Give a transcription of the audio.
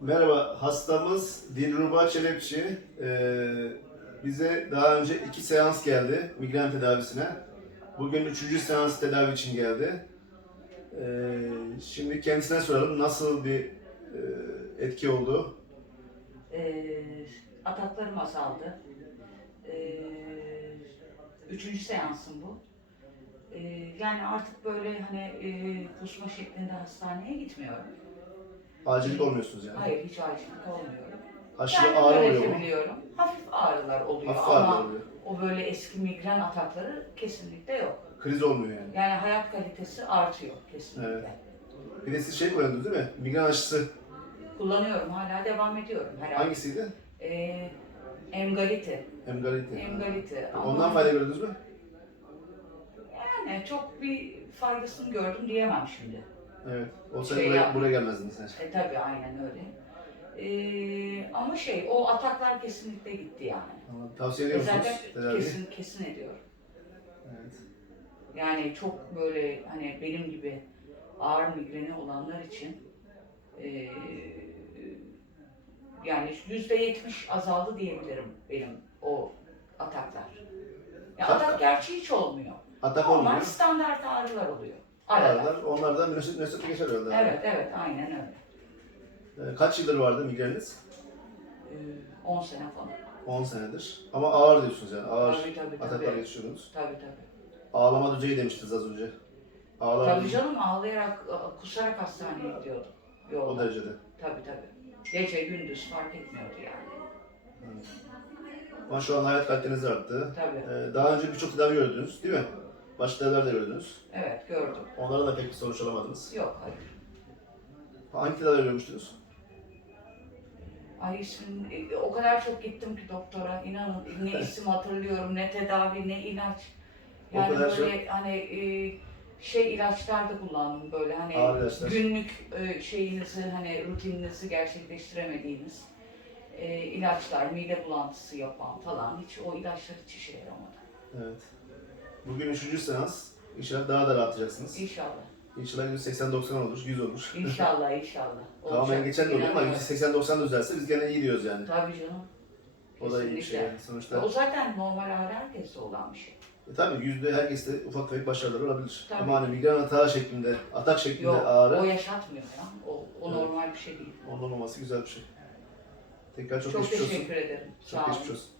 Merhaba, hastamız Dilruba Çelepçi. Ee, bize daha önce iki seans geldi migren tedavisine. Bugün üçüncü seans tedavi için geldi. Ee, şimdi kendisine soralım nasıl bir e, etki oldu. Ee, ataklarım azaldı. Ee, üçüncü seansım bu. Ee, yani artık böyle hani e, kusma şeklinde hastaneye gitmiyorum. Acillik olmuyorsunuz yani. Hayır hiç acillik olmuyorum. Aşırı Kendim ağrı oluyor mu? yönetebiliyorum. Hafif ağrılar oluyor Hafif ama ağrı oluyor. o böyle eski migren atakları kesinlikle yok. Kriz olmuyor yani. Yani hayat kalitesi artıyor kesinlikle. Evet. Bir de siz şey kullandınız değil mi? Migren aşısı Kullanıyorum hala devam ediyorum herhalde. hangisiydi? Ee, Emgalite. Emgalite. Emgalite. Ama- Ondan fayda gördünüz mü? Yani çok bir faydasını gördüm diyemem şimdi. Evet. Olsaydı Şey buraya, yap- buraya gelmezdiniz sen. E tabii aynen öyle. Ee, ama şey o ataklar kesinlikle gitti yani. Tamam. Tavsiye ediyor musunuz Zaten tedaviyi? kesin kesin ediyorum. Evet. Yani çok böyle hani benim gibi ağır migreni olanlar için ee, yani yüzde yetmiş azaldı diyebilirim benim o ataklar. Ya atak gerçi hiç olmuyor. Atak Normal olmuyor. standart ağrılar oluyor. Aralar. Aralar, onlar da münasip münasip geçer herhalde. Evet evet aynen öyle. Ee, Kaç yıldır vardı migreniniz? Ee, 10 sene falan. 10 senedir. Ama ağır diyorsunuz yani. Ağır Tabii tabii ataklar tabii. geçiyordunuz. Tabii tabii. Ağlama düzeyi demiştiniz az önce. Ağlar Tabii canım ağlayarak, kusarak hastaneye gidiyordum. o Yolda. derecede. Tabii tabii. Gece gündüz fark etmiyordu yani. Ama şu an hayat kaliteniz arttı. Tabii. Ee, daha önce birçok tedavi gördünüz değil mi? Başka tedaviler de gördünüz. Evet gördüm. Onlara da pek bir sonuç alamadınız. Yok hayır. Hangi tedavi görmüştünüz? Ay isim, e, o kadar çok gittim ki doktora. İnanın ne isim hatırlıyorum, ne tedavi, ne ilaç. O Yani kadar böyle hani e, şey ilaçlar da kullandım böyle hani Ağır ilaçlar. günlük e, şeyinizi hani rutininizi gerçekleştiremediğiniz e, ilaçlar, mide bulantısı yapan falan hiç o ilaçlar hiç işe yaramadı. Evet. Bugün üçüncü seans. İnşallah daha da rahatlayacaksınız. İnşallah. İnşallah 180-90 olur, 100 olur. İnşallah inşallah. Tamamen Olacak. geçen de oluyor ama İnanıyorum. 180-90 düzelse biz gene iyi diyoruz yani. Tabii canım. O da iyi bir şey Kesinlikle. yani sonuçta. O zaten normal ağrı herkeste olan bir şey. E tabii yüzde herkeste ufak tefek başarılar olabilir. Tabii. Ama hani migren atağı şeklinde, atak şeklinde Yok, ağrı o yaşatmıyor ya. O, o Evet. normal bir şey değil. onun olmaması güzel bir şey. Tekrar çok, Çok, geçmiş olsun. teşekkür ederim. Çok Sağ olun. geçmiş olsun.